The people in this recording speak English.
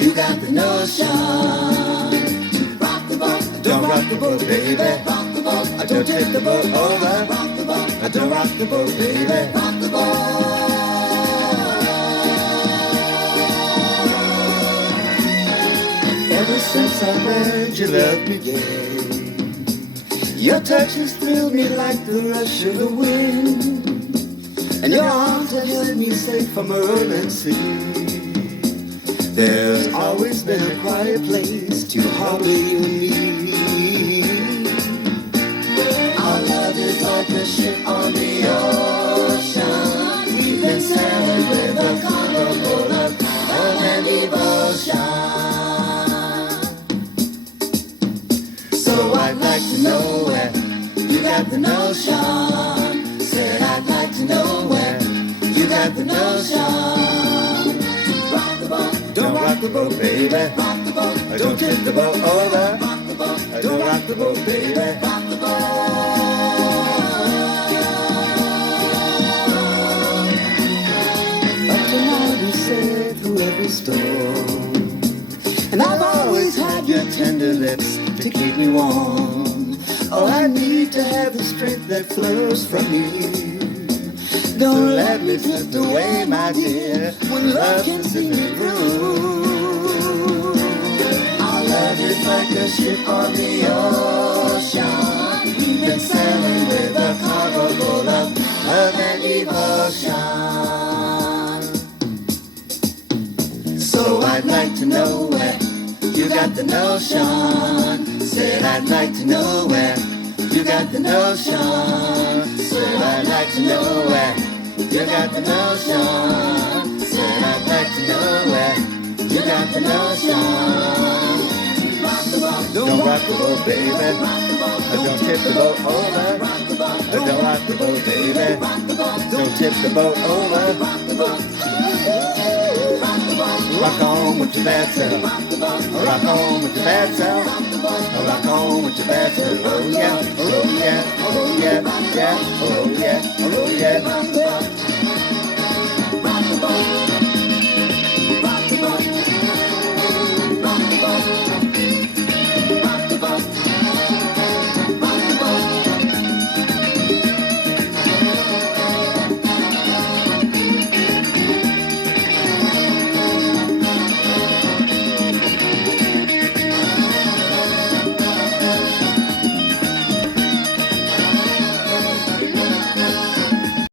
You got the notion. Rock the boat. Don't rock the boat, baby. Rock the boat. Don't tip the boat over. Rock the boat. Don't rock the boat, baby. Rock the boat. Ever since I learned you loved me, babe, your touch has thrilled me like the rush of the wind, and your arms have held me safe from a rolling sea. There's always been a quiet place to harbor you and me. Our love is like a ship on the ocean. We've been sailing with a cargo full of love and devotion. So I'd like to know where you got the notion. Said I'd like to know where you got the notion. Rock the boat. Don't rock the boat, baby. Rock the boat. Don't tip the boat over. Rock the boat. Don't rock the boat, baby. Rock the boat. Up to now we sailed through every storm, and I've always had your tender lips to keep me warm. Oh, I need to have the strength that flows from you. Don't let me drift away, my dear, when love can see me through. Our love is like a ship on the ocean. We've been sailing with a cargo full of love and devotion. So I'd like to know where you got the notion. Said I'd like to know where you got the notion. Said I'd like to know where you got the notion. Said I'd like to know where you got the notion. Don't rock the boat, baby. Don't tip the boat over. Don't rock the boat, baby. Don't tip the boat over. Rock on with your bad self. Rock on with your bad self. Rock on with your bad self. Oh yeah, oh yeah, oh yeah, yeah, oh yeah, oh yeah.